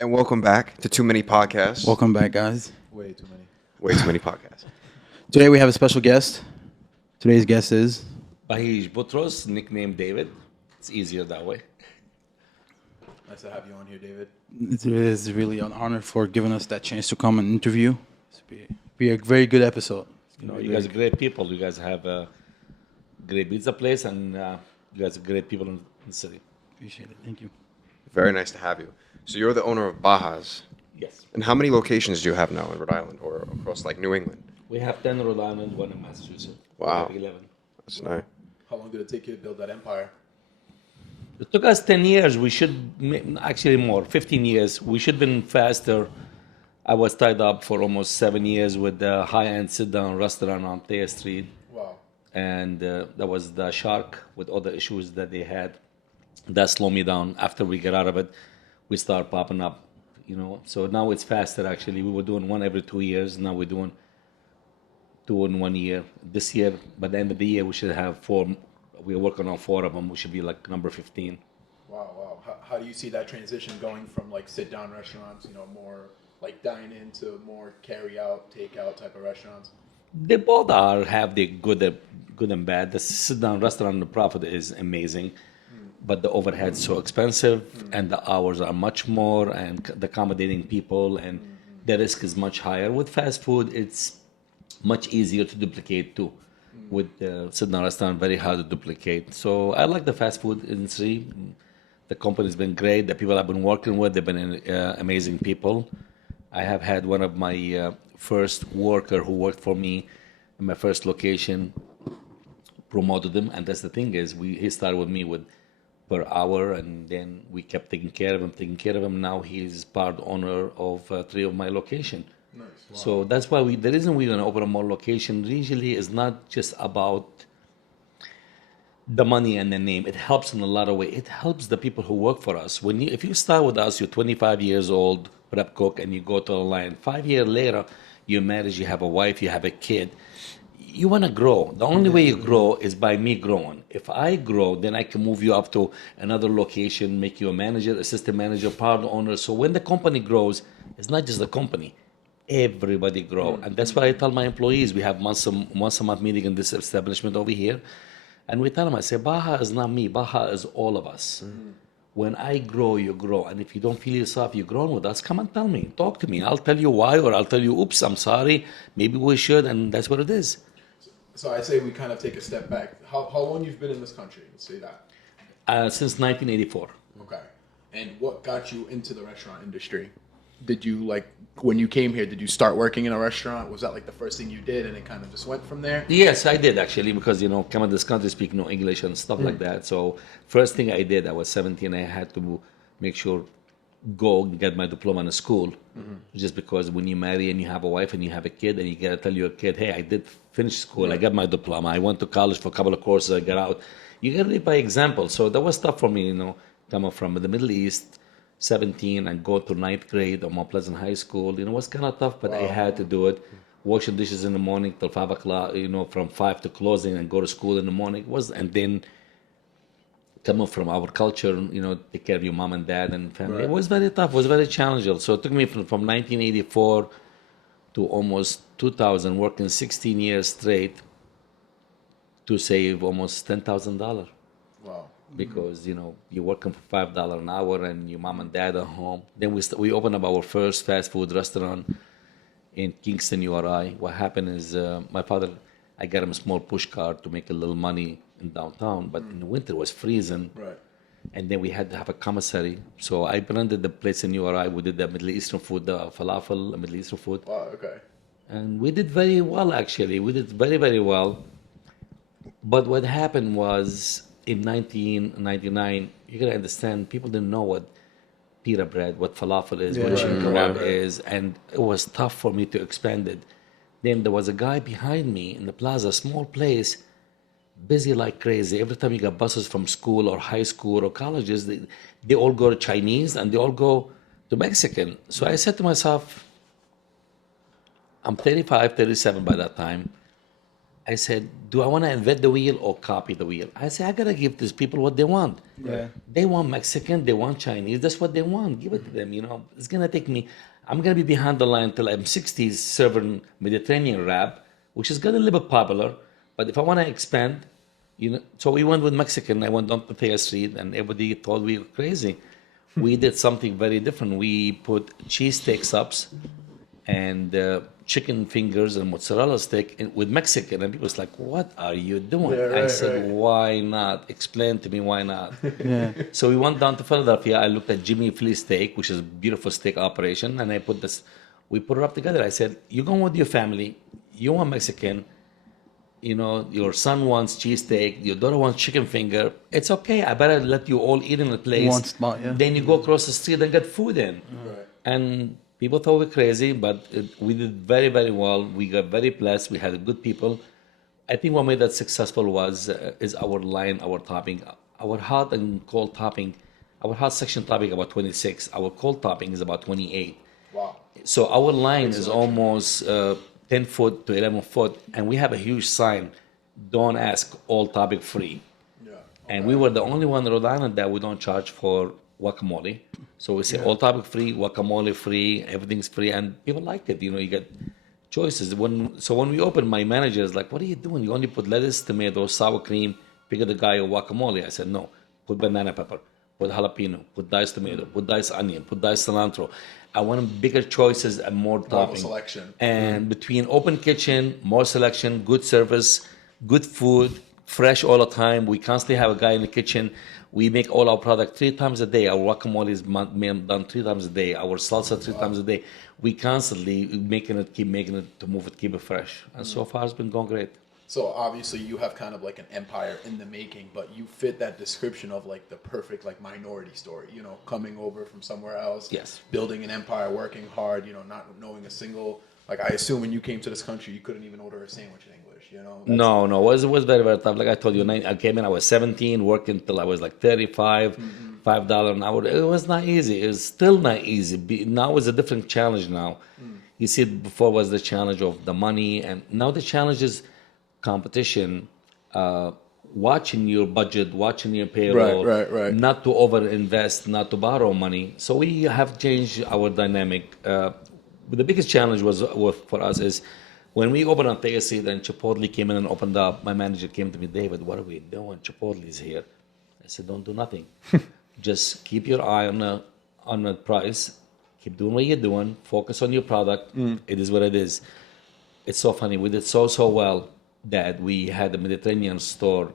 And welcome back to Too Many Podcasts. Welcome back, guys. Way too many. Way too many podcasts. Today we have a special guest. Today's guest is Bahij Butros, nicknamed David. It's easier that way. Nice to have you on here, David. it is really an honor for giving us that chance to come and interview. It's be a very good episode. You know, you guys are great people. You guys have a great pizza place, and you guys are great people in the city. Appreciate it. Thank you. Very nice to have you. So you're the owner of Bajas. Yes. And how many locations do you have now in Rhode Island or across like New England? We have 10 in Rhode Island, 1 in Massachusetts. Wow. We have 11. That's nice. How long did it take you to build that empire? It took us 10 years. We should, actually more, 15 years. We should have been faster. I was tied up for almost 7 years with the high-end sit-down restaurant on Thayer Street. Wow. And that was the Shark with all the issues that they had. That slowed me down. After we get out of it, we start popping up, you know. So now it's faster, actually. We were doing one every 2 years. Now we're doing 2 in 1 year. This year, by the end of the year, we should have 4. We're working on 4 of them. We should be like number 15. Wow. How do you see that transition going from like sit-down restaurants, more like dine-in to more carry-out, take-out type of restaurants? They both have the good and bad. The sit-down restaurant, the profit is amazing, but the overhead's so expensive, and the hours are much more, and the accommodating people, and the risk is much higher. With fast food, it's much easier to duplicate too. With the sit-down restaurant, very hard to duplicate. So I like the fast food industry. The company's been great. The people I've been working with, they've been amazing people. I have had one of my first worker who worked for me in my first location, promoted him, and that's the thing is, he started with me with per hour, and then we kept taking care of him. Now he's part owner of 3 of my location. Nice. Wow. So that's why the reason we're going to open a more location usually is not just about the money and the name. It helps in a lot of ways. It helps the people who work for us. If you start with us, you're 25 years old, prep cook, and you go to the line. 5 years later, you're married, you have a wife, you have a kid. You want to grow. The only way you grow is by me growing. If I grow, then I can move you up to another location, make you a manager, assistant manager, part owner. So when the company grows, it's not just the company. Everybody grow. And that's why I tell my employees, we have once a month meeting in this establishment over here. And we tell them, I say, Baja is not me. Baja is all of us. When I grow, you grow. And if you don't feel yourself, you're growing with us, come and tell me. Talk to me. I'll tell you why, or I'll tell you, oops, I'm sorry. Maybe we should, and that's what it is. So I say we kind of take a step back. How long you've been in this country? Let's say that. Since 1984. Okay. And what got you into the restaurant industry? Did you when you came here, did you start working in a restaurant? Was that like the first thing you did and it kind of just went from there? Yes, I did actually, because come in this country, speak no English and stuff like that. So first thing I did, I was 17, I had to make sure go and get my diploma in school. Just because when you marry and you have a wife and you have a kid and you gotta tell your kid, hey, I did finish school, I got my diploma, I went to college for a couple of courses, I got out. You gotta lead by example. So that was tough for me, coming from the Middle East, 17, and go to 9th grade at Mount Pleasant High School. It was kind of tough, but I had to do it. Washing dishes in the morning till 5 o'clock, from 5 to closing, and go to school in the morning. And then coming from our culture, take care of your mom and dad and family. Right. It was very tough. It was very challenging. So it took me from 1984 to almost 2000, working 16 years straight to save almost $10,000. Wow. Because you're working for $5 an hour and your mom and dad are home. Then we opened up our first fast food restaurant in Kingston, URI. What happened is my father, I got him a small push cart to make a little money in downtown, but in the winter it was freezing. Right. And then we had to have a commissary. So I branded the place in URI. We did the Middle Eastern food, the falafel, Middle Eastern food. Wow. Okay. And we did very well, actually. We did very, very well. But what happened was, in 1999, you gotta understand, people didn't know what pita bread, what falafel is, what chicken kebab is, and it was tough for me to expand it. Then there was a guy behind me in the plaza, small place, busy like crazy. Every time you got buses from school or high school or colleges, they all go to Chinese and they all go to Mexican. So I said to myself, I'm 35, 37 by that time, I said, do I want to invent the wheel or copy the wheel? I said, I got to give these people what they want. Yeah. They want Mexican, they want Chinese. That's what they want. Give it to them, It's going to take me, I'm going to be behind the line till I'm 60s serving Mediterranean wrap, which is going to be a little bit popular. But if I want to expand, so we went with Mexican. I went down to Thea Street and everybody thought we were crazy. We did something very different. We put cheesesteak subs and chicken fingers and mozzarella stick with Mexican. And people was like, what are you doing? I said, why not? Explain to me why not. Yeah. So we went down to Philadelphia. I looked at Jimmy Flea Steak, which is a beautiful steak operation. And we put it up together. I said, you're going with your family. You want Mexican. Your son wants cheesesteak, your daughter wants chicken finger. It's okay. I better let you all eat in a place. One spot, yeah. Then you go across the street and get food in. Right. And people thought we were crazy, but we did very, very well. We got very blessed. We had good people. I think what made that successful is our line, our topping, our hot and cold topping. Our hot section topping about 26. Our cold topping is about 28. Wow. So our line is almost 10 foot to 11 foot, and we have a huge sign, don't ask, all topic free. Yeah. And we were the only one in Rhode Island that we don't charge for guacamole. So we say all topic free, guacamole free, everything's free, and people like it. You get choices. When we opened, my manager is like, what are you doing? You only put lettuce, tomato, sour cream, pick the guy or guacamole. I said, no, put banana pepper, put jalapeno, put diced tomato, put diced onion, put diced cilantro. I want bigger choices and more topping. Selection. And between open kitchen, more selection, good service, good food, fresh all the time. We constantly have a guy in the kitchen. We make all our product 3 times a day. Our guacamole is done 3 times a day. Our salsa 3 times a day. We constantly keep making it to move it, keep it fresh. And so far it's been going great. So obviously you have kind of like an empire in the making, but you fit that description of like the perfect like minority story, coming over from somewhere else, Yes. building an empire, working hard, not knowing a single, like I assume when you came to this country, you couldn't even order a sandwich in English, No, it was very, very tough. Like I told you, I came in, I was 17, working till I was like 35, $5 an hour. It was not easy. It was still not easy. Now it's a different challenge now. You see, before was the challenge of the money, and now the challenge is competition, watching your budget, watching your payroll, right. not to overinvest, not to borrow money. So we have changed our dynamic. The biggest challenge was for us is when we opened on Thea and Chipotle came in and opened up. My manager came to me, David, what are we doing? Chipotle is here. I said, don't do nothing. Just keep your eye on the price. Keep doing what you're doing. Focus on your product. It is what it is. It's so funny. We did so well that we had a Mediterranean store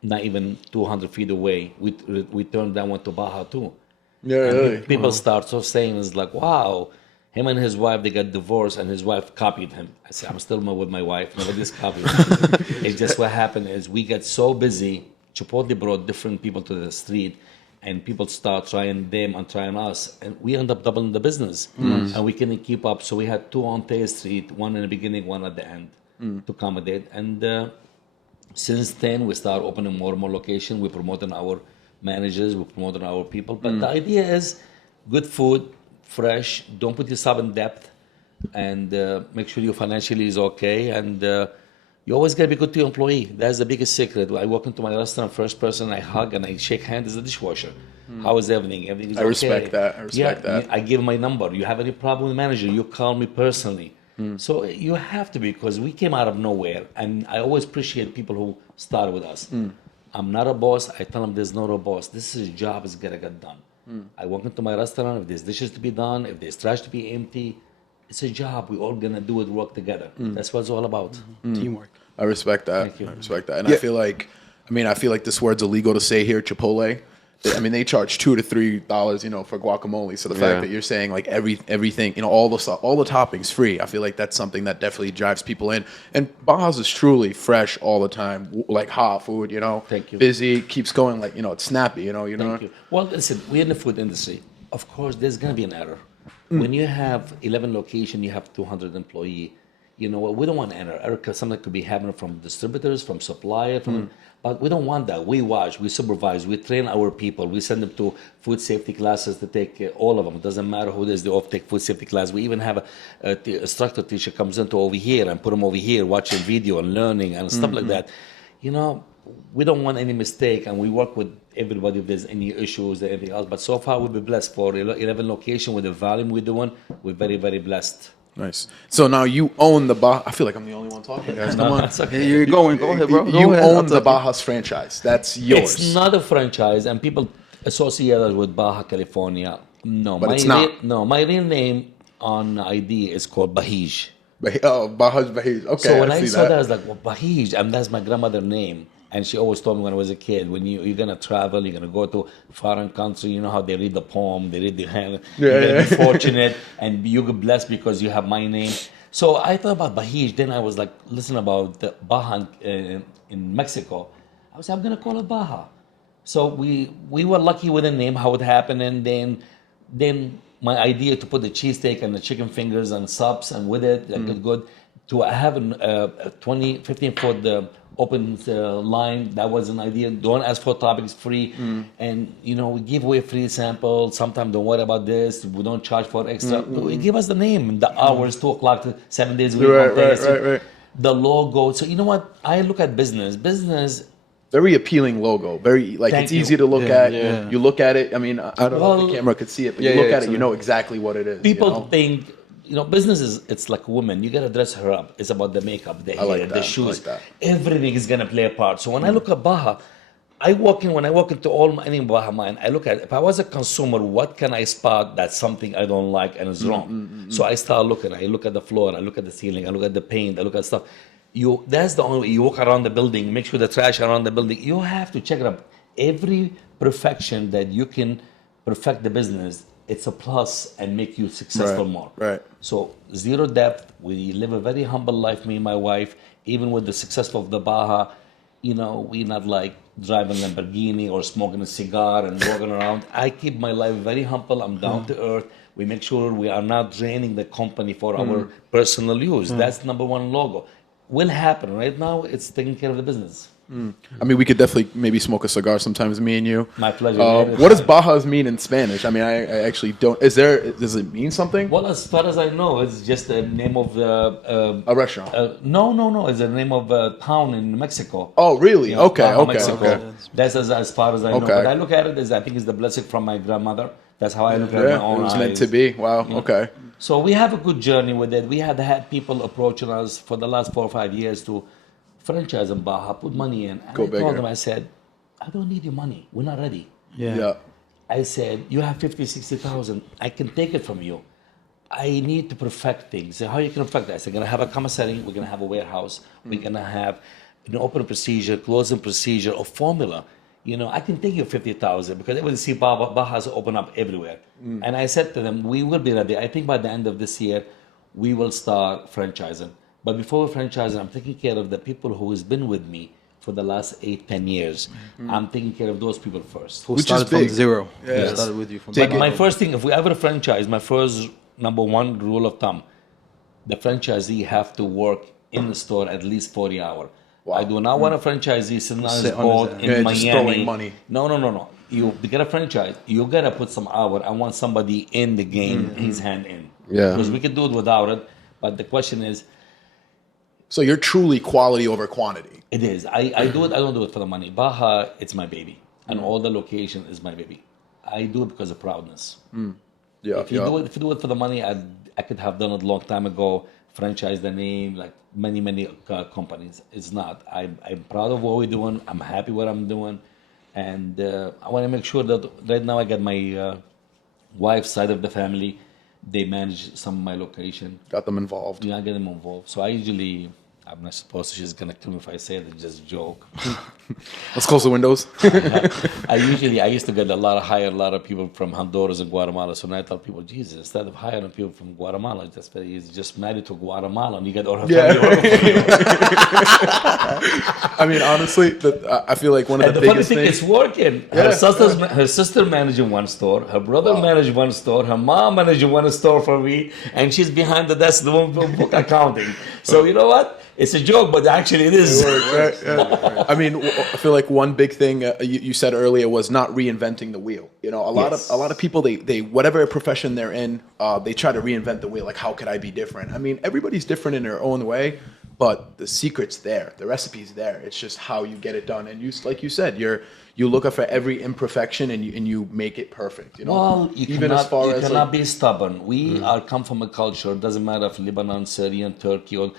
not even 200 feet away. We turned that one to Baja too. Yeah, and really. People start so saying, it's like, wow, him and his wife, they got divorced and his wife copied him. I said, I'm still with my wife. Nobody's copied me. It's just what happened is we got so busy. Chipotle brought different people to the street and people start trying them and trying us. And we end up doubling the business. And we couldn't keep up. So we had 2 on Thea Street, one in the beginning, one at the end. To accommodate. And since then, we start opening more and more locations. We're promoting our managers, we're promoting our people. But the idea is good food, fresh, don't put yourself in debt, and make sure your financially is okay. And you always got to be good to your employee. That's the biggest secret. I walk into my restaurant, first person I hug and I shake hands is the dishwasher. How is everything? Everything is okay. I respect that. I give my number. You have any problem with the manager, you call me personally. So you have to be, because we came out of nowhere, and I always appreciate people who start with us. I'm not a boss. I tell them there's not a boss. This is a job. It's got to get done. I walk into my restaurant. If there's dishes to be done, if there's trash to be empty, it's a job. We're all going to do it, work together. That's what it's all about. Teamwork. I respect that. Thank you. I respect that. And I feel like this word's illegal to say here, Chipotle. They charge $2 to $3, for guacamole. So the fact that you're saying like everything, all the toppings free, I feel like that's something that definitely drives people in. And Bajas is truly fresh all the time, like hot food. Thank you. Busy, keeps going, like it's snappy. Thank you. Well, listen, we're in the food industry. Of course, there's going to be an error. When you have 11 locations, you have 200 employees. You know, we don't want error. Something could be happening from distributors, from supplier, but we don't want that. We watch, we supervise, we train our people. We send them to food safety classes to take all of them. It doesn't matter who it is, they all take food safety class. We even have a instructor teacher comes into over here and put them over here watching video and learning and stuff like that. You know, we don't want any mistake, and we work with everybody if there's any issues or anything else. But so far, we've been blessed for 11 locations with the volume we're doing. We're very, very blessed. Nice. So now you own the Baja. I feel like I'm the only one talking, guys. Come on. That's okay. Hey, you're going. Go ahead, bro. You Go ahead. own the Bajas franchise. That's yours. It's not a franchise, and people associate us with Baja, California. No, But it's not. My real name on ID is called Bahij. Bajas Bahij. Okay, So when I see saw that, I that. was like, well, Bahij, and that's my grandmother's name. And she always told me when I was a kid, when you're going to travel, you're going to go to foreign country, you know how they read the poem, they read the hand. You're going to be fortunate, and you get blessed because you have my name. So I thought about Bahij. Then I was like, listen about the Baja in Mexico. I was like, I'm going to call it Baja. So we were lucky with the name, how it happened. And then my idea to put the cheesesteak and the chicken fingers and subs and with it, good, to have a 15-foot open line, that was an idea. Don't ask for topics, free. And, you know, we give away free samples. Sometimes don't worry about this. We don't charge for extra. Give us the name, the hours, 2 o'clock to 7 days a week. Right. The logo. So, you know what? I look at business. Very appealing logo. Very, like, Thank it's you. easy to look at. Yeah. You look at it. I mean, I don't know if Well, the camera could see it, but yeah, you look yeah, at it, you know exactly what it is. People you know? think, you know, business is, it's like a woman. You got to dress her up. It's about the makeup, the hair, like that. the I shoes. like that. Everything is going to play a part. So when I look at Baja, when I walk into any Baja mine, I look at, if I was a consumer, what can I spot that's something I don't like and is wrong? So I start looking. I look at the floor. I look at the ceiling. I look at the paint. I look at stuff. That's the only way. You walk around the building, make sure the trash around the building. You have to check it up. Every perfection that you can perfect the business, it's a plus and make you successful more. Right. So zero depth. We live a very humble life, me and my wife. Even with the success of the Baja, you know, we're not like driving a Lamborghini or smoking a cigar and walking around. I keep my life very humble. I'm down to earth. We make sure we are not draining the company for our personal use. That's number one logo. Will happen. Right now, it's taking care of the business. I mean, we could definitely maybe smoke a cigar sometimes, me and you. My pleasure. What does Bajas mean in Spanish? I mean, I actually don't. Does it mean something? Well, as far as I know, it's just the name of the... A restaurant. No. It's the name of a town in Mexico. Oh, really? You know, Okay. Baja, Mexico. Okay. That's as far as I know. Okay. But I look at it as, I think it's the blessing from my grandmother. That's how I look at Yeah, my own it was eyes. meant to be. Wow. Okay. So we have a good journey with it. We had people approaching us for the last 4 or 5 years to franchise in Baja, put money in. And Go I bigger. told them, I said, I don't need your money. We're not ready. Yeah. I said, you have 50, 60,000. I can take it from you. I need to perfect things. So how you can perfect that? I said, we're going to have a commissary. We're going to have a warehouse. We're going to have an open procedure, closing procedure, or formula. You know, I can take you 50,000 because everybody see Bajas open up everywhere. And I said to them, we will be ready. I think by the end of this year, we will start franchising. But before we franchise, I'm taking care of the people who has been with me for the last 8-10 years. I'm taking care of those people first. Who Which started is from big. zero. Yes. Started with you from Take But it. my first thing, if we ever franchise, my first number one rule of thumb, the franchisee have to work in the store at least 40 hours. Wow. I do not want a franchisee sitting on his Sit on boat his- in Yeah, Miami. just throwing money. No. You get a franchise, you gotta put some hour. I want somebody in the game, his hand in. Yeah. Because we can do it without it. But the question is, So you're truly quality over quantity. it is. I do it. I don't do it for the money. Baja, it's my baby, and all the location is my baby. I do it because of proudness. Yeah. If you do it for the money, I could have done it a long time ago. Franchise the name, like many companies. It's not. I'm proud of what we're doing. I'm happy what I'm doing, and I want to make sure that right now I got my wife's side of the family. They manage some of my location. Got them involved. I get them involved. So I I'm not supposed to. She's gonna kill me if I say it. It's just a joke. Let's close the windows. I used to get hire a lot of people from Honduras and Guatemala. So now I tell people, Jesus, instead of hiring people from Guatemala, he's just married to Guatemala and you get all her family. I mean, honestly, I feel like one of the funny biggest thing, things. it's working. Her sister managing one store, her brother managed one store, her mom managing one store for me, and she's behind the desk doing book accounting. So you know what? It's a joke, but actually it is. I mean, I feel like one big thing you said earlier was not reinventing the wheel. You know, a lot of people they whatever profession they're in, they try to reinvent the wheel. Like, how could I be different? I mean, everybody's different in their own way, but the secret's there, the recipe's there. It's just how you get it done. And like you said, you look for every imperfection and you make it perfect. You know, well, you cannot be stubborn. We are come from a culture. Doesn't matter if Lebanon, Syria, Turkey, or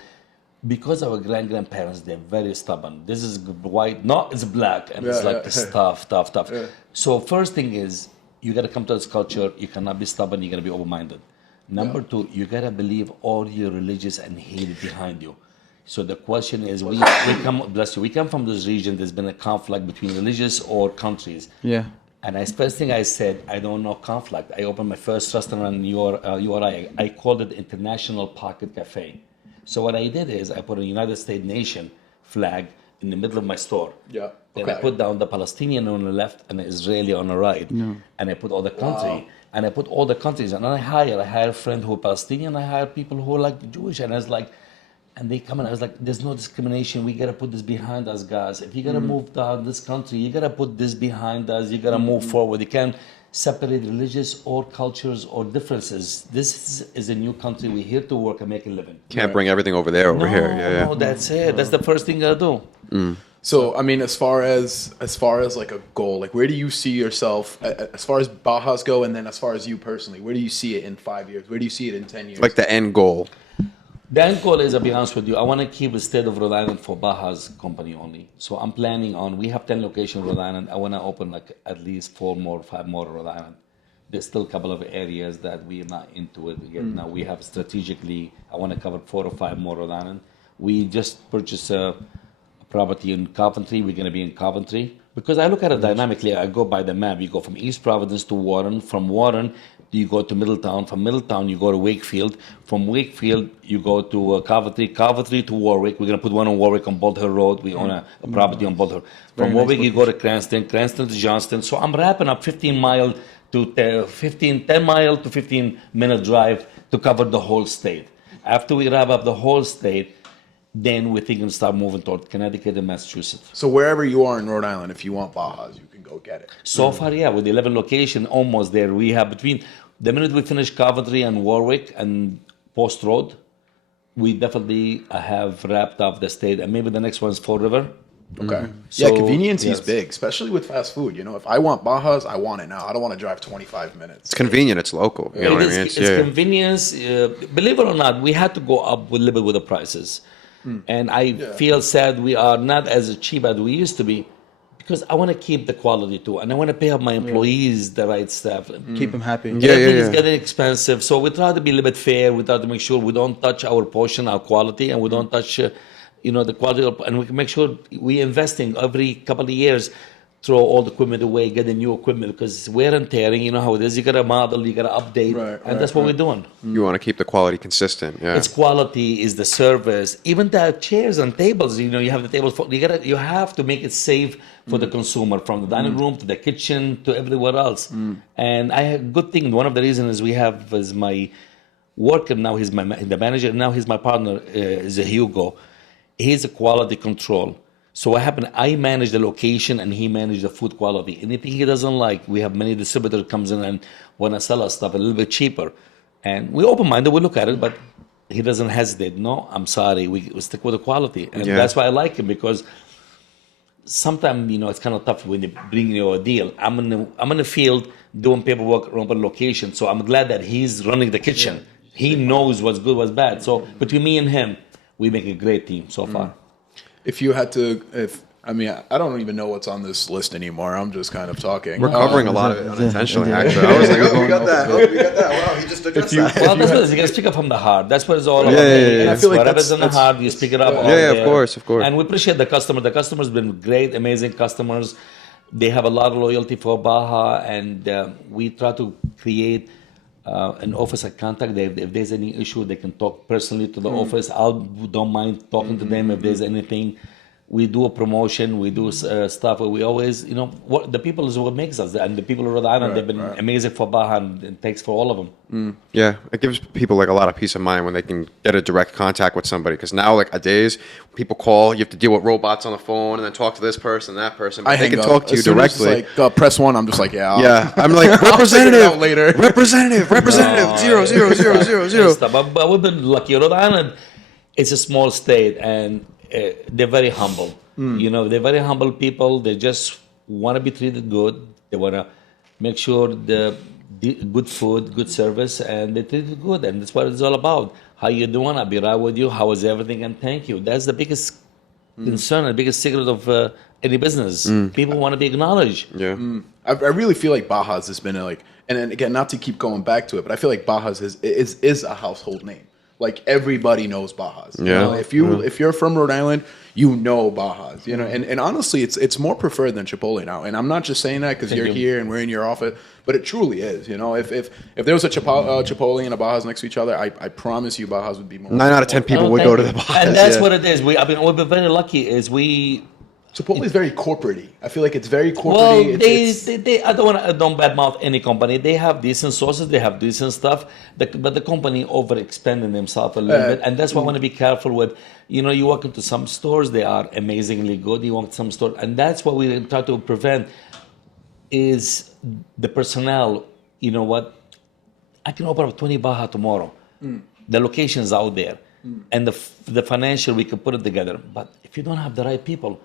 because our grandparents, they're very stubborn. This is white, no, it's black, and it's like this tough. Yeah. So first thing is, you got to come to this culture. You cannot be stubborn. You got to be open-minded. Number two, you got to believe all your religious and hate behind you. So the question is, we come from this region. There's been a conflict between religious or countries. Yeah. And first thing I said, I don't know conflict. I opened my first restaurant in URI. I called it International Pocket Cafe. So what I did is I put a United States nation flag in the middle of my store. Yeah. Then I put down the Palestinian on the left and the Israeli on the right. No. And I put all the country. Wow. And I put all the countries. And then I hire a friend who are Palestinian. I hire people who are like Jewish. And I was like, and they come and I was like, there's no discrimination. We got to put this behind us, guys. If you got to move down this country, you got to put this behind us. You got to move forward. You can't separate religious or cultures or differences. This is a new country. We're here to work and make a living. Can't bring everything over there, over here. No, that's it. That's the first thing I do. So, I mean, as far as like a goal, like where do you see yourself as far as Bajas go, and then as far as you personally, where do you see it in 5 years? Where do you see it in 10 years? Like the end goal. The end goal is, I'll be honest with you, I want to keep the state of Rhode Island for Bajas company only. So I'm planning on, we have 10 locations in Rhode Island. I want to open like at least 4 more, 5 more in Rhode Island. There's still a couple of areas that we are not into it yet. Now we have strategically, I want to cover 4 or 5 more Rhode Island. We just purchased a property in Coventry. We're going to be in Coventry. Because I look at it dynamically, I go by the map. You go from East Providence to Warren. From Warren, you go to Middletown. From Middletown, you go to Wakefield. From Wakefield, you go to Coventry. Coventry to Warwick. We're going to put one on Warwick on Bolt Hill Road. We own a property on Bolt Hill. From Warwick, you go to Cranston. Cranston to Johnston. So I'm wrapping up 10 mile to 15-minute drive to cover the whole state. After we wrap up the whole state, then we're thinking to start moving toward Connecticut and Massachusetts. So wherever you are in Rhode Island, if you want Bajas, you can go get it. So far, yeah, with 11 locations, almost there. We have between the minute we finish Coventry and Warwick and Post Road, we definitely have wrapped up the state, and maybe the next one's Fall River. Okay. So, convenience is big, especially with fast food. You know, if I want Bajas, I want it now. I don't want to drive 25 minutes. It's convenient. It's local. You know what I mean? It's convenience. Believe it or not, we had to go up a little bit with the prices. And I feel sad we are not as cheap as we used to be, because I want to keep the quality too, and I want to pay up my employees the right stuff. Keep them happy. Everything is getting expensive, so we try to be a little bit fair. We try to make sure we don't touch our portion, our quality, and we don't touch, the quality, and we can make sure we investing every couple of years. Throw all the equipment away, get the new equipment, because wear and tearing, you know how it is. You got to model, you got to update, and that's what we're doing. You want to keep the quality consistent. Yeah. It's quality, is the service, even the chairs and tables. You have the tables. You have to make it safe for the consumer, from the dining room to the kitchen to everywhere else. And I have a good thing. One of the reasons we have is my worker now. He's the manager. Now he's my partner. Is a Hugo. He's a quality control. So what happened, I manage the location and he managed the food quality. Anything he doesn't like, we have many distributors comes in and want to sell us stuff a little bit cheaper. And we open-minded, we look at it, but he doesn't hesitate. No, I'm sorry, we stick with the quality. And that's why I like him, because sometimes, it's kind of tough when they bring you a deal. I'm in the field doing paperwork around the location, so I'm glad that he's running the kitchen. He knows what's good, what's bad. So between me and him, we make a great team so far. If you had to, if I mean, I don't even know what's on this list anymore. I'm just kind of talking. We're covering a lot of it unintentionally, actually. I was like, oh, we got that. Oh, we got that. Wow, he just addressed that. Well, that's what it is. You can speak up from the heart. That's what it's all about. yeah. I feel like Whatever's in the heart, you speak it up. Yeah, of course. And we appreciate the customer. The customer's been great, amazing customers. They have a lot of loyalty for Baja, and we try to create an office at contact. If there's any issue, they can talk personally to the office. I don't mind talking to them if there's anything. We do a promotion. We do stuff. We always, what the people is what makes us. And the people of Rhode Island, they've been amazing for Baja, and thanks for all of them. Yeah, it gives people like a lot of peace of mind when they can get a direct contact with somebody. Because now, like nowadays, people call, you have to deal with robots on the phone, and then talk to this person, that person. But they can talk to you directly. Like press 1, I'm just like, yeah. I'm like representative later. Representative. 00000. But we've been lucky. Rhode Island, it's a small state, and they're very humble. They're very humble people. They just want to be treated good. They want to make sure the good food, good service, and they treat you good. And that's what it's all about. How you doing? I'll be right with you. How is everything? And thank you. That's the biggest concern and biggest secret of any business. People want to be acknowledged. Yeah. I really feel like Bajas has been and then again, not to keep going back to it, but I feel like Bajas is a household name. Like everybody knows Bajas. Yeah. If you're from Rhode Island, you know Bajas. And honestly, it's more preferred than Chipotle now. And I'm not just saying that because you're here and we're in your office, but it truly is. If there was a Chipotle and a Bajas next to each other, I promise you Bajas would be more. 9 out of 10 people would go to the Bajas. And that's what it is. We've been very lucky. Chipotle is very corporate-y. I feel like it's very corporate-y. Well, I don't badmouth any company. They have decent sources. They have decent stuff. But the company overexpanding themselves a little bit. And that's why I want to be careful with. You walk into some stores, they are amazingly good. You walk to some stores. And that's what we try to prevent is the personnel. You know what? I can open up 20 Baja tomorrow. The location's out there. And the financial, we can put it together. But if you don't have the right people,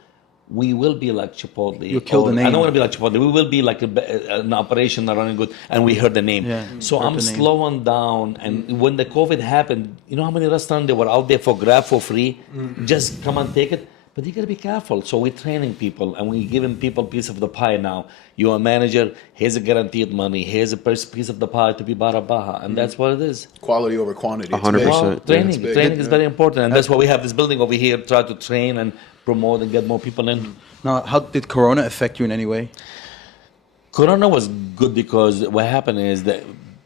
we will be like Chipotle. You kill the name. I don't want to be like Chipotle. We will be like an operation not running good, and we heard the name. Yeah, so I'm slowing down. And when the COVID happened, you know how many restaurants they were out there for grab for free? Just come and take it. But you got to be careful. So we're training people, and we're giving people a piece of the pie now. You're a manager. Here's a guaranteed money. Here's a piece of the pie to be part of Baja, and that's what it is. Quality over quantity. 100%. Well, training is very important, and that's why we have this building over here. Try to train and promote and get more people in. Now, how did Corona affect you in any way? Corona was good because what happened is that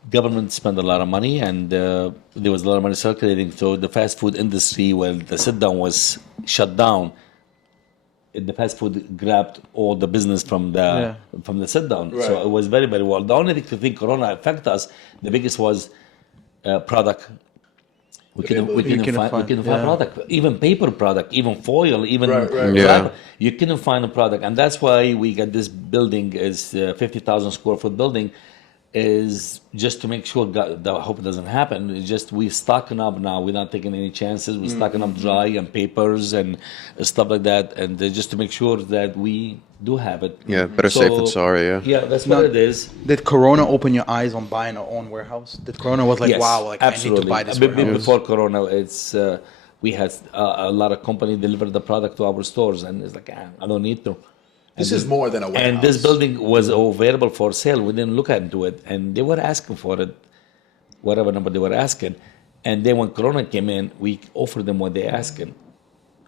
government spent a lot of money, and there was a lot of money circulating. So the fast food industry, when the sit-down was shut down, the fast food grabbed all the business from the sit-down. Right. So it was very, very well. The only thing I think Corona affected us, the biggest was product. We couldn't find product, even paper product, even foil, even wrap. You couldn't find a product, and that's why we got this building is 50,000 square foot building, is just to make sure that I hope it doesn't happen. It's just we're stocking up now. We're not taking any chances. We're stocking up dry and papers and stuff like that, and just to make sure that we do have it. Yeah, better safe than sorry. Yeah, that's what it is. Did Corona open your eyes on buying our own warehouse? Did Corona was like, yes, wow, like absolutely. I need to buy this warehouse? Before Corona, it's we had a lot of companies deliver the product to our stores, and it's like I don't need to. This is more than a warehouse. And this building was available for sale. We didn't look into it, and they were asking for it, whatever number they were asking. And then when Corona came in, we offered them what they're asking.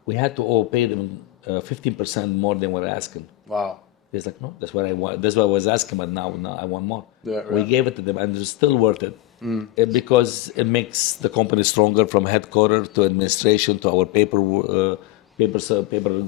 We had to pay them 15% more than we're asking. Wow. It's like, no, that's what I want. That's what I was asking, but now I want more. Yeah, right. We gave it to them, and it's still worth it. Because it makes the company stronger from headquarters to administration to our paper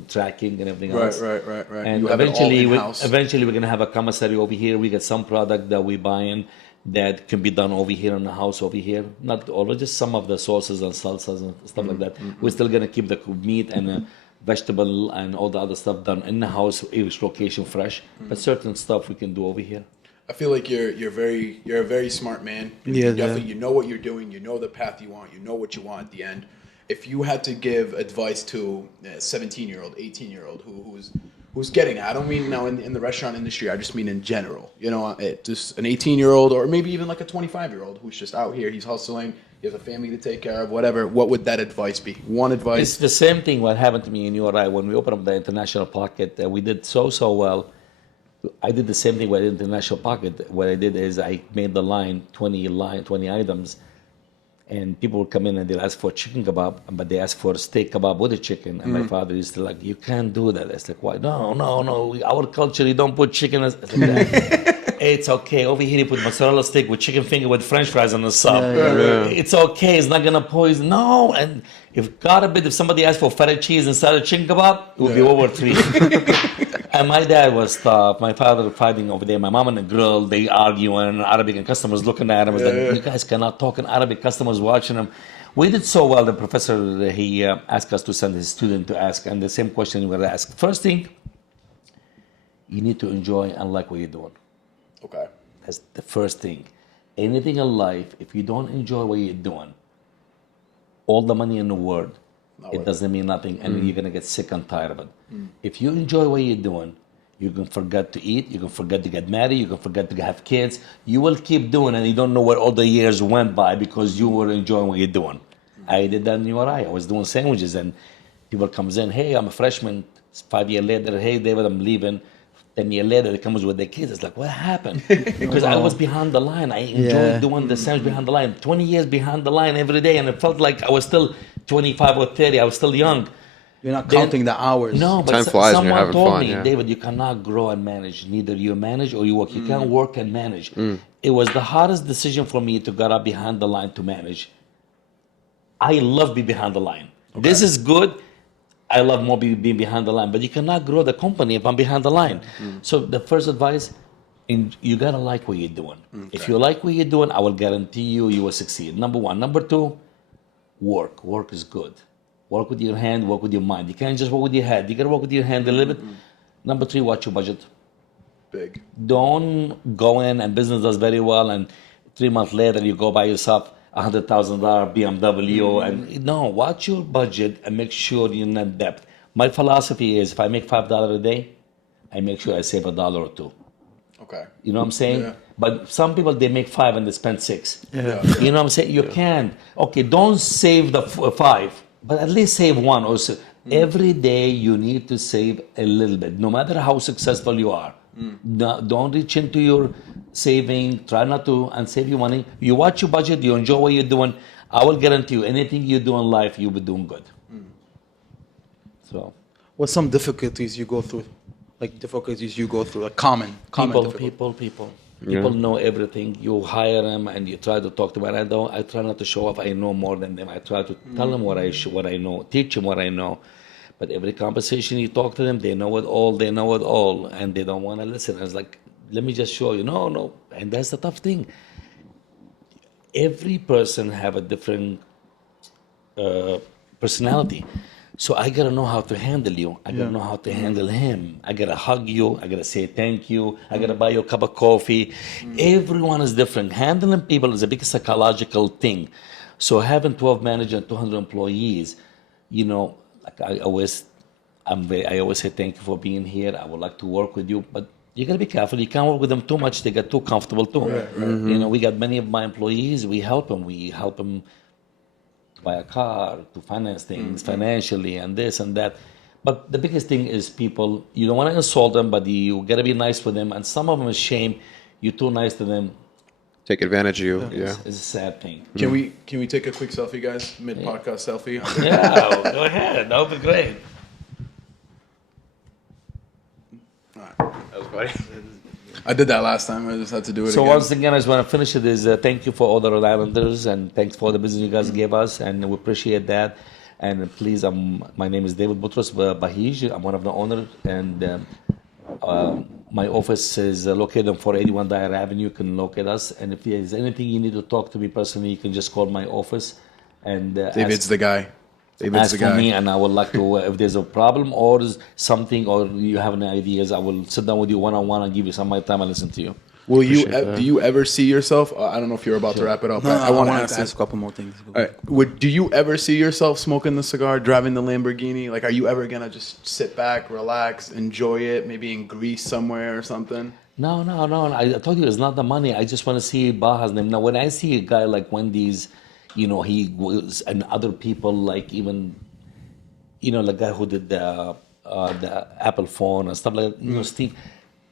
tracking and everything else. Right. And you have eventually, it all in-house. eventually we're going to have a commissary over here. We get some product that we buying that can be done over here in the house over here. Not all, just some of the sauces and salsas and stuff like that. We're still going to keep the meat and vegetable and all the other stuff done in the house, each location fresh. But certain stuff we can do over here. I feel like you're a very smart man. You know what you're doing. You know the path you want. You know what you want at the end. If you had to give advice to a 17-year-old, 18-year-old who's getting it. I don't mean now in the restaurant industry. I just mean in general. You know, just an 18-year-old or maybe even like a 25-year-old who's just out here. He's hustling. He has a family to take care of. Whatever. What would that advice be? One advice. It's the same thing what happened to me in URI when we opened up the international pocket. We did so well. I did the same thing with the international pocket. What I did is I made the line 20 items. And people would come in and they'd ask for chicken kebab, but they ask for steak kebab with a chicken. And my father used to like, you can't do that. It's like, why? No. Our culture, you don't put chicken. It's like that. It's okay. Over here, you put mozzarella stick with chicken finger with French fries on the side. It's okay. It's not gonna poison. No. And if God forbid, if somebody asked for feta cheese instead of chicken kebab, it would be over 3. And my dad was tough. My father fighting over there. My mom and the girl, they arguing in Arabic, and customers looking at him. Like, you guys cannot talk in Arabic. Customers watching him. We did so well. The professor, he asked us to send his student to ask, and the same question we're going to ask. First thing, you need to enjoy and like what you're doing. Okay. That's the first thing. Anything in life, if you don't enjoy what you're doing, all the money in the world, it doesn't mean nothing, and you're going to get sick and tired of it. If you enjoy what you're doing, you can forget to eat, you can forget to get married, you can forget to have kids. You will keep doing, and you don't know where all the years went by because you were enjoying what you're doing. I did that in URI. I was doing sandwiches, and people comes in, hey, I'm a freshman. 5 years later, hey, David, I'm leaving. 10 years later, they comes with their kids. It's like, what happened? Because I was behind the line. I enjoyed doing the sandwich behind the line. 20 years behind the line every day, and it felt like I was still 25 or 30. I was still young. You're not counting the hours. No, but Time flies when you're someone having told fun, me, yeah. David, you cannot grow and manage. Neither you manage or you work. You can't work and manage. It was the hardest decision for me to get up behind the line to manage. I love being behind the line. Okay. This is good. I love more being behind the line. But you cannot grow the company if I'm behind the line. So the first advice, you got to like what you're doing. Okay. If you like what you're doing, I will guarantee you will succeed. Number one. Number two, work. Work is good. Work with your hand, work with your mind. You can't just work with your head. You got to work with your hand a little bit. Number three, watch your budget. Big. Don't go in and business does very well, and 3 months later you go buy yourself $100,000 BMW. And no, watch your budget and make sure you're not in debt. My philosophy is if I make $5 a day, I make sure I save $1 or $2. Okay. You know what I'm saying? Yeah. But some people, they make 5 and they spend 6. Yeah. You know what I'm saying? You can't. Okay, don't save the 5, but at least save 1 or so. Every day you need to save a little bit, no matter how successful you are. No, don't reach into your saving. Try not to and save your money. You watch your budget. You enjoy what you're doing. I will guarantee you, anything you do in life, you'll be doing good. So, What's some difficulties you go through? Like common people know everything. You hire them and you try to talk to them. I try not to show off. I know more than them. I try to tell them what I know, teach them what I know. But every conversation you talk to them, they know it all, and they don't want to listen. I was like, let me just show you. No. And that's the tough thing. Every person have a different personality. So I got to know how to handle you. I got to know how to handle him. I got to hug you. I got to say thank you. I got to buy you a cup of coffee. Everyone is different. Handling people is a big psychological thing. So having 12 managers and 200 employees, like I always say thank you for being here. I would like to work with you, but you got to be careful. You can't work with them too much. They get too comfortable too. Right. We got many of my employees. We help them. To buy a car, to finance things financially, and this and that. But the biggest thing is people. You don't want to insult them, but you got to be nice with them. And some of them is shame. You're too nice to them. Take advantage of you. Yeah. It's a sad thing. Can we take a quick selfie, guys? Mid-podcast selfie? Yeah, go ahead. That would be great. That was funny. I did that last time. I just had to do it So again. once again, I just want to finish it is thank you for all the Rhode Islanders and thanks for the business you guys gave us, and we appreciate that. And please, my name is David Boutros Bahij. I'm one of the owners, and my office is located on 481 Dyer Avenue. You can locate us, and if there's anything you need to talk to me personally, you can just call my office. And David's the guy. Ask for me, and I would like to, if there's a problem or something, or you have any ideas, I will sit down with you one-on-one and give you some of my time and listen to you. Will you? Do you ever see yourself? I don't know if you're about to wrap it up. No, I want to ask a couple more things. All right. Do you ever see yourself smoking the cigar, driving the Lamborghini? Like, are you ever gonna just sit back, relax, enjoy it? Maybe in Greece somewhere or something. No. I told you it's not the money. I just want to see Baja's name. Now, when I see a guy like Wendy's, he was, and other people like even, the guy who did the Apple phone and stuff like that, Steve.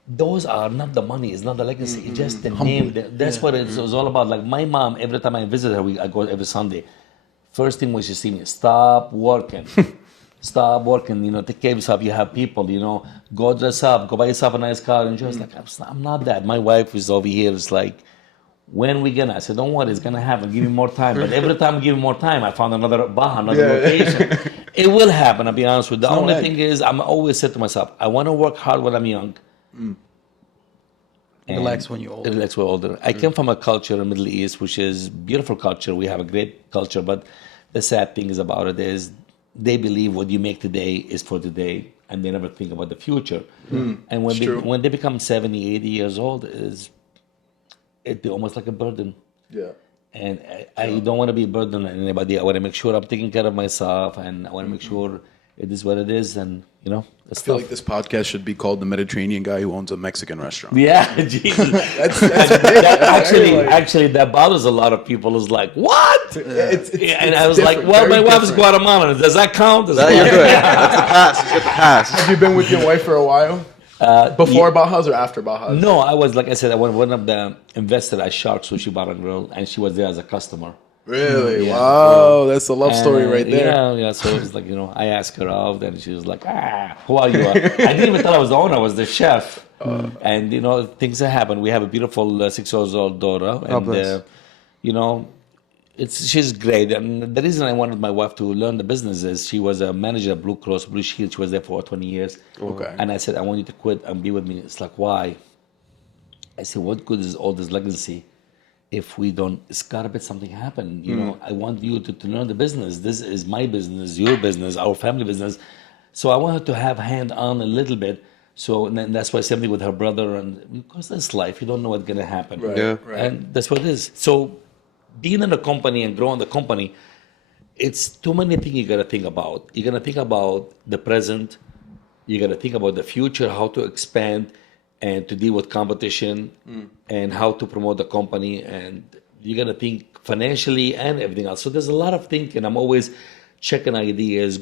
Those are not the money. It's not the legacy. It's just the name. That's what it's all about. Like my mom, every time I visit her, I go every Sunday. First thing when she see me, stop working. Stop working. Take care of yourself. You have people. Go dress up. Go buy yourself a nice car. And she was like, I'm not that. My wife is over here. It's like, when we gonna? I said, don't worry, it's gonna happen. Give me more time. But every time I give me more time, I found another Baja, another location. It will happen. I'll be honest with you. The only thing is, I'm always said to myself, I want to work hard when I'm young. Relax when you're older. Relax when you're older. I came from a culture in the Middle East, which is beautiful culture. We have a great culture, but the sad thing is about it is they believe what you make today is for today, and they never think about the future. And when they become 70, 80 years old, it'd be almost like a burden. Yeah. And I don't want to be a burden on anybody. I want to make sure I'm taking care of myself, and I want to make sure it is what it is, and I feel like this podcast should be called The Mediterranean Guy Who Owns a Mexican Restaurant. Yeah, Jesus. that's actually, that bothers a lot of people. Is like, what? And I was like, different, well, my very wife is different. Guatemalan. Does that count? You're good. That's the pass. It's got the pass. Have you been with your wife for a while? Before Bajas or after Bajas? No, I was, like I said, I was one of the investors at Shark Sushi Bar and Grill, and she was there as a customer. Really? Yeah. Wow, that's a love story right there. Yeah. So it was like, I asked her out, and she was like, who are you? I didn't even tell I was the owner. I was the chef. And, things that happen. We have a beautiful 6-year-old daughter. And, she's great. And the reason I wanted my wife to learn the business is she was a manager at Blue Cross Blue Shield. She was there for 20 years. Okay. And I said, I want you to quit and be with me. It's like, why? I said, what good is all this legacy if we don't, it's got to be something happen. I want you to learn the business. This is my business, your business, our family business. So I want her to have hand on a little bit. So and then that's why same thing with her brother. And because that's life, you don't know what's going to happen. Right. Yeah. Right. And that's what it is. So being in a company and growing the company, it's too many things you got to think about. You got to think about the present. You got to think about the future, how to expand and to deal with competition and how to promote the company. And you got to think financially and everything else. So there's a lot of thinking. I'm always checking ideas,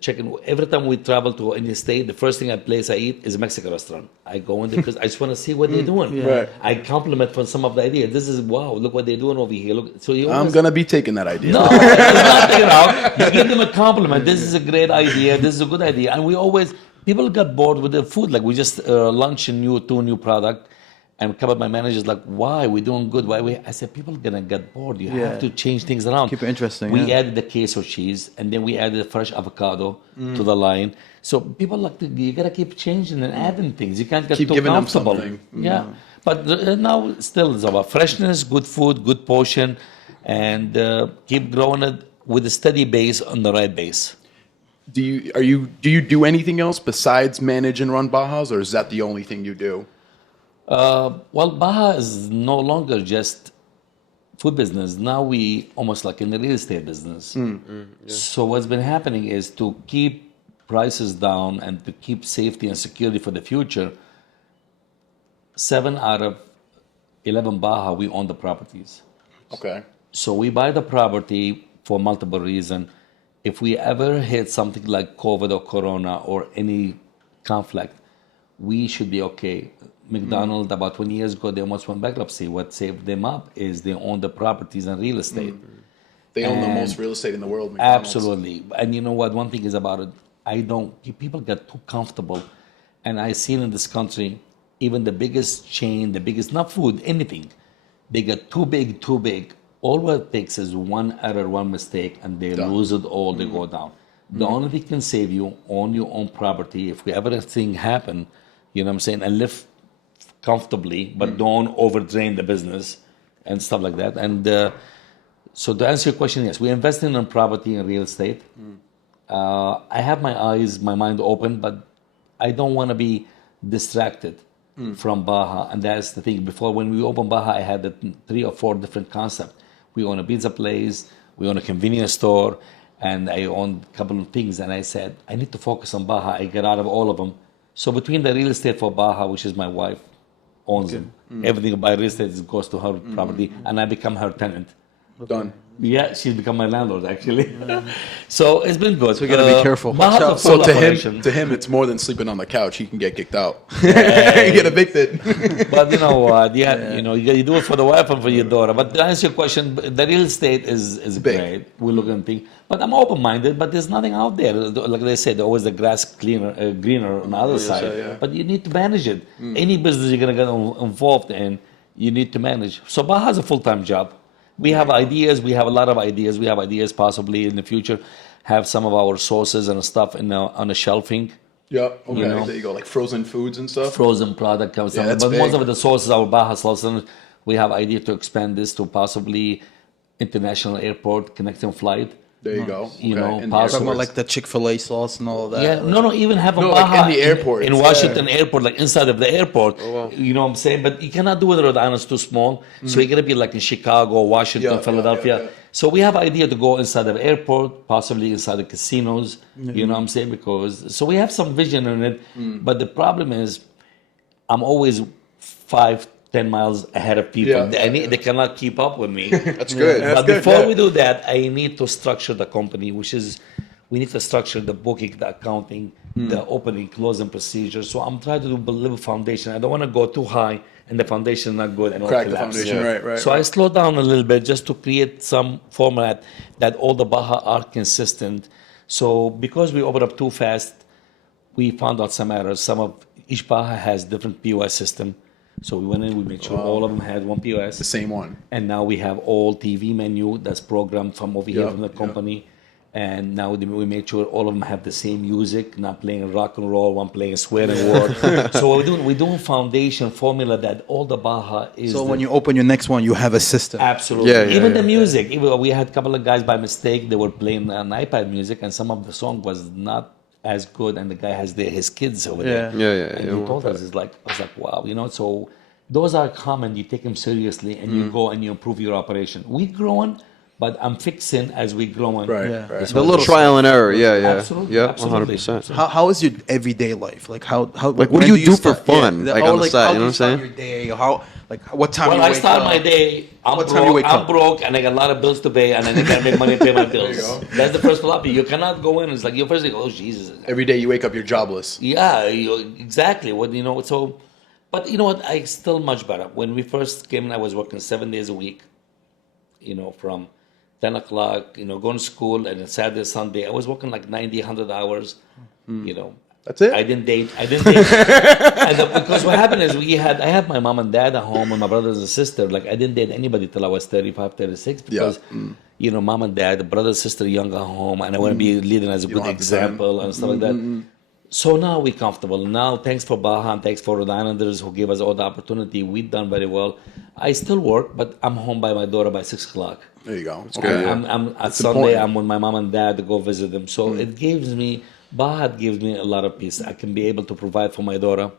checking. Every time we travel to any state, the first place I eat is a Mexican restaurant. I go in there because I just want to see what they're doing. Yeah. Right. I compliment from some of the ideas. This is, wow, look what they're doing over here. Look, so I'm going to be taking that idea. No, it's not, you give them a compliment. This is a great idea. This is a good idea. And we always, people got bored with the food. Like we just launched two new product. And a couple of my managers like, why? We're doing good. Why? I said, people are going to get bored. You have to change things around. Keep it interesting. We added the queso cheese, and then we added fresh avocado to the line. So people you got to keep changing and adding things. You can't get Keep too giving them comfortable. something. Yeah. But now still it's about freshness, good food, good portion, and keep growing it with a steady base on the right base. Do you do anything else besides manage and run Bajas, or is that the only thing you do? Well, Baja is no longer just food business. Now we almost like in the real estate business. So what's been happening is to keep prices down and to keep safety and security for the future. 7 out of 11 Baja, we own the properties. Okay. So we buy the property for multiple reasons. If we ever hit something like COVID or Corona or any conflict, we should be okay. McDonald's, about 20 years ago, they almost went bankruptcy. What saved them up is they own the properties and real estate. They own the most real estate in the world, McDonald's. Absolutely. And you know what? One thing is about it, people get too comfortable. And I seen in this country, even the biggest chain, not food, anything, they get too big. All what it takes is one error, one mistake, and they lose it all, they go down. The only thing can save you, own your own property. If ever a thing happen, you know what I'm saying, and live comfortably, but don't overdrain the business and stuff like that. And so to answer your question, yes, we invest in property and real estate. I have my mind open, but I don't want to be distracted. from Baja, and that's the thing. Before, when we opened Baja, I had 3 or 4 different concepts. We own a pizza place, we own a convenience store, and I owned a couple of things. And I said, I need to focus on Baja. I get out of all of them. So between the real estate for Baja, which is my wife, owns them. Everything by real estate goes to her property, and I become her tenant. Done. Yeah, she's become my landlord actually. So it's been good. So you gotta be careful. Baja's a So full operation. to him, it's more than sleeping on the couch. He can get kicked out. Get evicted. But you know what? You know, you do it for the wife and for your daughter. But to answer your question, the real estate is Big. great. We look and think. But I'm open-minded. But there's nothing out there. Like they say, there's always the grass greener on the other side. yeah. But you need to manage it. Any business you're gonna get involved in, you need to manage. So Baja's a full-time job. We have ideas. We have a lot of ideas. We have ideas possibly in the future have some of our sauces and stuff on the shelving. Yeah. Okay. You know. There you go. Like frozen foods and stuff. Frozen product comes Yeah, out. that's But most big. of the sauces are Baja sauces. We have idea to expand this to possibly international airport connecting flight. There you go. You know, And the possible. Talking about airports. like the Chick-fil-A sauce and all of that. Yeah, no, even have a No, like Baja in the airports, in yeah. Washington airport, like inside of the airport. You know what I'm saying? But you cannot do it in Rhode Island; it's too small. So you gotta be like in Chicago, Washington, Yeah, Philadelphia. yeah. So we have idea to go inside of airport, possibly inside the casinos. You know what I'm saying? Because so we have some vision in it. But the problem is, I'm always 5-10 miles ahead of people. Yeah. They cannot keep up with me. That's good. That's But good, before yeah. we do that, I need to structure the company, which is we need to structure the booking, the accounting, the opening, closing procedure. So I'm trying to do a little foundation. I don't want to go too high and the foundation is not good and Crack all the collapse. foundation. Right. So I slow down a little bit just to create some format that all the Baja are consistent. So because we opened up too fast, we found out some errors. Each Baja has different POS system. So we went in, we made sure all of them had one POS. The same one. And now we have all TV menu that's programmed from over here Yeah, from the yeah. company. And now we made sure all of them have the same music, not playing rock and roll, one playing swearing word. So we're doing foundation formula that all the Baja is. So when you open your next one, you have a system. Absolutely. Yeah, yeah, Even yeah. the music. We had a couple of guys by mistake, they were playing an iPad music and some of the song was not as good and the guy has his kids over there. Yeah, And yeah. he told us, I was like, wow, you know, so those are common. You take them seriously and you go and you improve your operation. We're growing, but I'm fixing as we're growing. Right. Yeah. Right. The little Trial and error. Yeah, yeah. Absolutely, Yeah, absolutely. 100%. How is your everyday life? Like how Like, what when do you do for start- fun, like, on the side, how you know do what I'm start saying? Your day? How like what time Well, you I wake start up? my day. What time you wake I'm up? broke, and I got a lot of bills to pay, and I gotta make money to pay my bills. go. That's the first philosophy. You cannot go in. It's like your first thing. Oh Jesus. Every day you wake up, you're jobless. Yeah, exactly. What you know. So, but you know what? I still much better. When we first came in, I was working 7 days a week. You know, from 10 o'clock. You know, going to school, and then Saturday, Sunday, I was working like 90, 100 hours. You know. That's it? I didn't date. Because what happened is I had my mom and dad at home and my brothers and sister. Like I didn't date anybody till I was 35, 36 because, you know, mom and dad, brother, sister, young at home. And I want to be leading as a good don't have the time. example and stuff like that. So now we're comfortable. Now, thanks for Baja and thanks for Rhode Islanders who gave us all the opportunity. We've done very well. I still work, but I'm home by my daughter by 6 o'clock. There you go. It's good, good. yeah. I'm at That's Sunday. important. I'm with my mom and dad to go visit them. So it gives me Baja gives me a lot of peace. I can be able to provide for my daughter,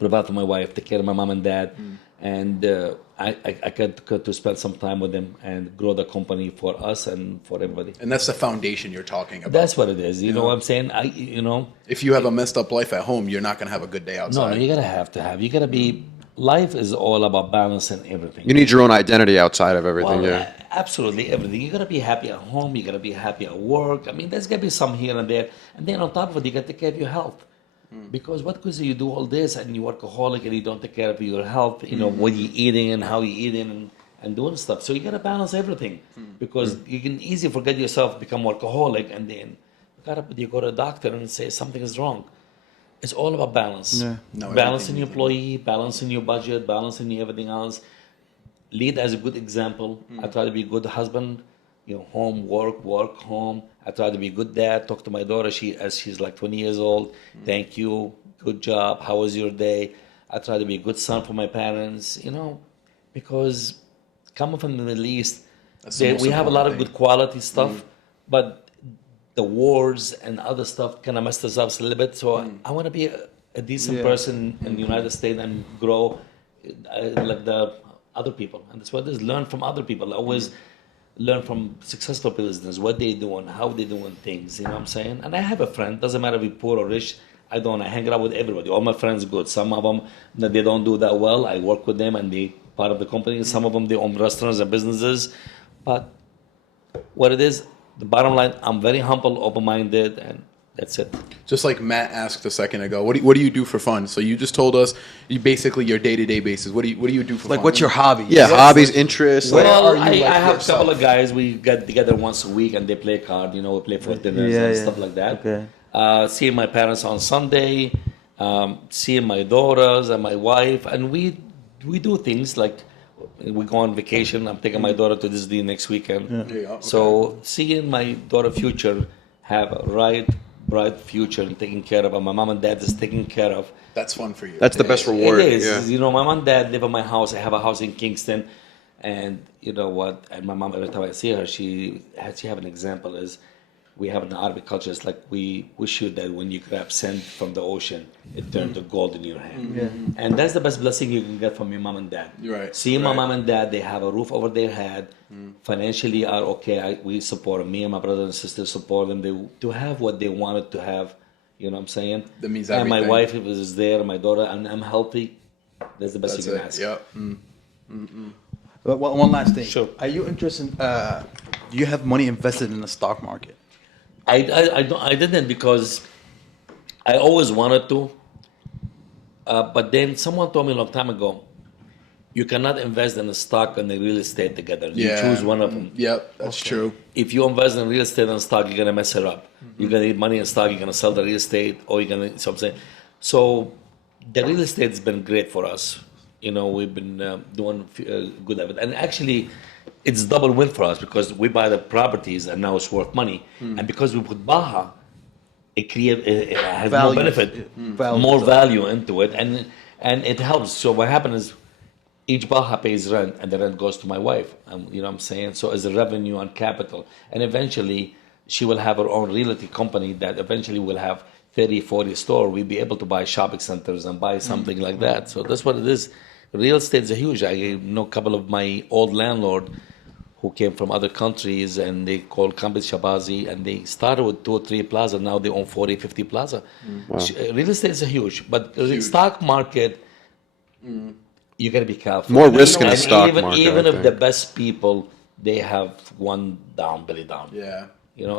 provide for my wife, take care of my mom and dad, and I get to spend some time with them and grow the company for us and for everybody. And that's the foundation you're talking about. That's what it is. You know what I'm saying? If you have a messed up life at home, you're not going to have a good day No, outside. you gotta have. You gotta be. Life is all about balancing everything. You need your own identity outside of everything, Well, yeah. absolutely everything. You gotta be happy at home. You gotta be happy at work. I mean, there's gotta be some here and there. And then on top of it, you gotta take care of your health. Because what goes you do all this and you're workaholic and you don't take care of your health, you know, what you're eating and how you're eating and doing stuff. So you gotta balance everything. Because you can easily forget yourself, become workaholic, and then you go to a doctor and say something is wrong. It's all about balance. Yeah. No, Balancing everything your employee, balancing your budget, balancing everything else. Lead as a good example. I try to be a good husband. You know, home, work, home. I try to be a good dad. Talk to my daughter. She's like 20 years old. Thank you. Good job. How was your day? I try to be a good son for my parents. You know, because coming from the Middle East, That's the most we have a lot of important good quality stuff, but the wars and other stuff kind of messed us up a little bit. So I want to be a decent person in the United States and grow like the other people. And that's what it is. Learn from other people. Always learn from successful business, what they doing, how they doing things. You know what I'm saying? And I have a friend. Doesn't matter if you're poor or rich. I hang out with everybody. All my friends are good. Some of them that they don't do that well. I work with them and they part of the company. Some of them they own restaurants and businesses. But what it is, the bottom line, I'm very humble, open-minded, and that's it. Just like Matt asked a second ago, what do you do for fun? So you just told us you basically your day-to-day basis. What do you do for fun? Like, what's your hobby? Yeah, hobbies, interests. Well, I have a couple of guys. We get together once a week and they play card. We play for dinners and stuff like that. Okay. Seeing my parents on Sunday, seeing my daughters and my wife, and we do things like we go on vacation. I'm taking my daughter to Disney next weekend. Yeah, okay. So seeing my daughter future have a bright future and taken care of, and my mom and dad is taken care of. That's fun for you. That's the best reward. It is. Yeah. My mom and dad live in my house. I have a house in Kingston, and you know what? And my mom, every time I see her, she have an example is. We have an Arabic culture. It's like we shoot that when you grab sand from the ocean, it turns to gold in your hand. Yeah. And that's the best blessing you can get from your mom and dad. Right. Seeing my mom and dad, they have a roof over their head, financially are okay. We support them. Me and my brother and sister support them. To have what they wanted to have, you know what I'm saying? That means and everything. my wife is there, my daughter, and I'm healthy. That's the best That's you can it. ask. Yep. Well, one last thing. Sure. Are you interested? Do you have money invested in the stock market? I didn't because I always wanted to, but then someone told me a long time ago, you cannot invest in the stock and the real estate together. You choose one of them. Yep, that's true. If you invest in real estate and stock, you're gonna mess it up. You're gonna need money in stock. You're gonna sell the real estate, or you're gonna. So I'm saying, so the real estate's been great for us. We've been doing good of it, and actually. It's double win for us because we buy the properties and now it's worth money, and because we put Baja, it has more benefit, more value into it, and it helps. So what happens is each Baja pays rent, and the rent goes to my wife. You know what I'm saying? So as a revenue and capital, and eventually she will have her own realty company that eventually will have 30, 40 store. We'll be able to buy shopping centers and buy something like that. So that's what it is. Real estate is huge. I know a couple of my old landlord who came from other countries and they called Kambit Shabazi and they started with 2 or 3 plaza. Now they own 40, 50 plaza. Wow. Real estate is huge, but the stock market, you got to be careful. More risk in a And stock market, Even I if the think. best people, they have one down, belly down. Yeah.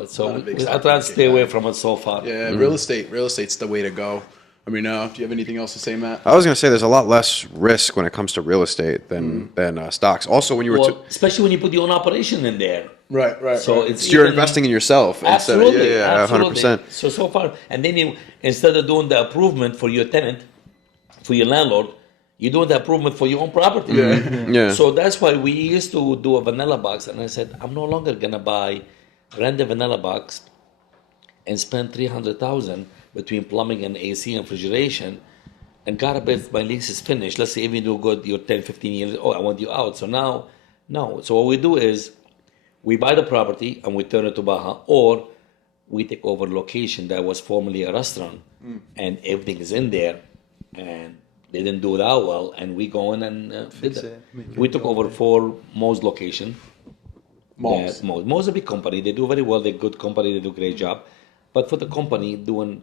So Not a big I stock try to market stay guy. away from it so far. Yeah, real estate's the way to go. Do you have anything else to say, Matt? I was going to say there's a lot less risk when it comes to real estate than stocks. Also, when you were Well, especially when you put your own operation in there. Right. So it's you're even- investing in yourself. Absolutely, Instead of, absolutely. 100%. So far, and then you instead of doing the improvement for your tenant, for your landlord, you're doing the improvement for your own property. Yeah. So that's why we used to do a vanilla box, and I said I'm no longer gonna rent a vanilla box and spend $300,000 between plumbing and AC and refrigeration. And God forbid if my lease is finished, let's say if you do good, you're 10, 15 years, I want you out. So now, no. So what we do is we buy the property and we turn it to Baja, or we take over location that was formerly a restaurant and everything is in there and they didn't do that well, and we go in and did that. We took over 4 Mo's location. Malls. Mo's a big company. They do very well. They're a good company. They do a great job. But for the company doing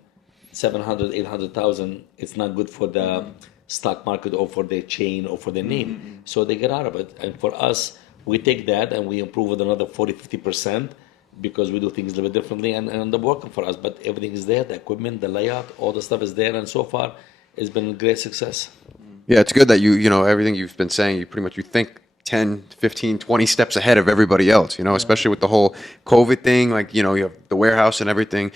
700, 800,000, it's not good for the stock market or for their chain or for their name. So they get out of it. And for us, we take that and we improve it another 40, 50% because we do things a little bit differently and they're working for us. But everything is there, the equipment, the layout, all the stuff is there. And so far, it's been a great success. Yeah, it's good that you everything you've been saying, you think 10, 15, 20 steps ahead of everybody else, especially with the whole COVID thing, like, you have the warehouse and everything.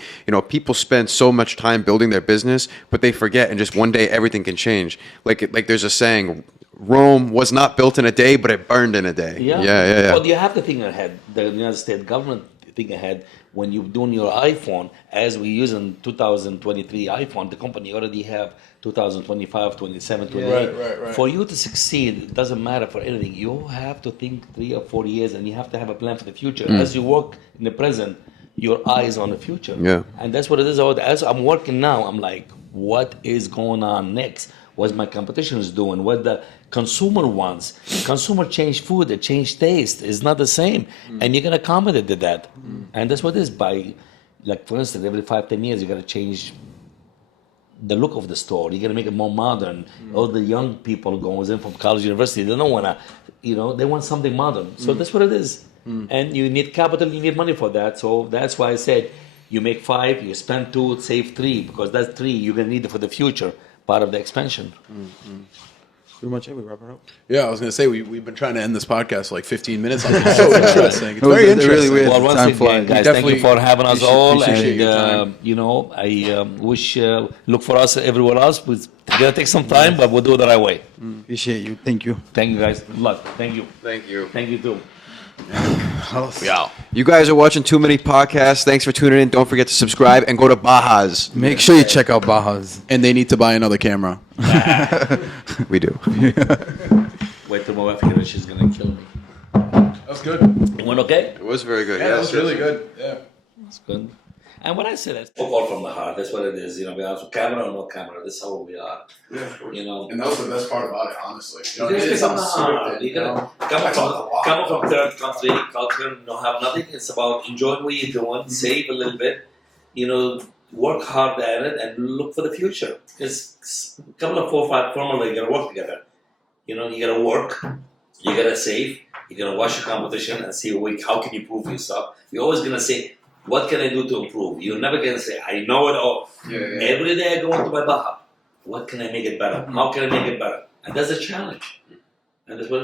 People spend so much time building their business, but they forget and just one day everything can change. Like there's a saying, Rome was not built in a day, but it burned in a day. Yeah. Well, you have to think ahead. The United States government think ahead. When you're doing your iPhone, as we use in 2023 iPhone, the company already have 2025, 27, 28. Right. For you to succeed, it doesn't matter for anything. You have to think 3 or 4 years, and you have to have a plan for the future. As you work in the present, your eyes on the future. Yeah. And that's what it is. As I'm working now, I'm like, what is going on next, what my competition is doing, what the consumer wants. Consumer change food, they change taste. It's not the same. And you're going to accommodate to that. And that's what it is. Like, for instance, every 5-10 years, you got to change the look of the store. You're going to make it more modern. All the young people going in from college, university, they don't want to, they want something modern. So that's what it is. And you need capital, you need money for that. So that's why I said, you make 5, you spend 2, save 3, because that's 3 you're going to need it for the future, part of the expansion. Pretty much it. We wrap it up. Yeah, I was going to say, we've been trying to end this podcast for like 15 minutes. It's so interesting. It's very interesting. Really weird. Well, once Time again, flies. guys, thank Definitely you for having us all. appreciate your And, I wish, look for us everywhere else. It's going to take some time, but we'll do it the right way. Appreciate you. Thank you. Thank you, guys. Good luck. Thank you. Thank you. Thank you, too. Yeah. You guys are watching Too Many Podcasts. Thanks for tuning in. Don't forget to subscribe and go to Bajas. Make sure you check out Bajas. And they need to buy another camera. We do. Wait till my wife hears, she's going to kill me. That's good. It went okay? It was very good. Yeah, that was really good. Yeah. It's good. And when I say that, football from the heart, that's what it is. We have camera or no camera. That's how we are. Yeah, of course. And that was the best part about it, honestly. You gotta from the heart. You gotta come from third country, culture, have nothing. It's about enjoying what you're doing, save a little bit, work hard at it, and look for the future. Because a couple of 4 or 5 formula, you gotta work together. You gotta work, you gotta save, you're gonna watch your competition and see how can you improve yourself. You're always gonna say, what can I do to improve? You're never gonna say, I know it all. Every day I go into my Baja. What can I make it better? How can I make it better? And that's a challenge. And that's what it is.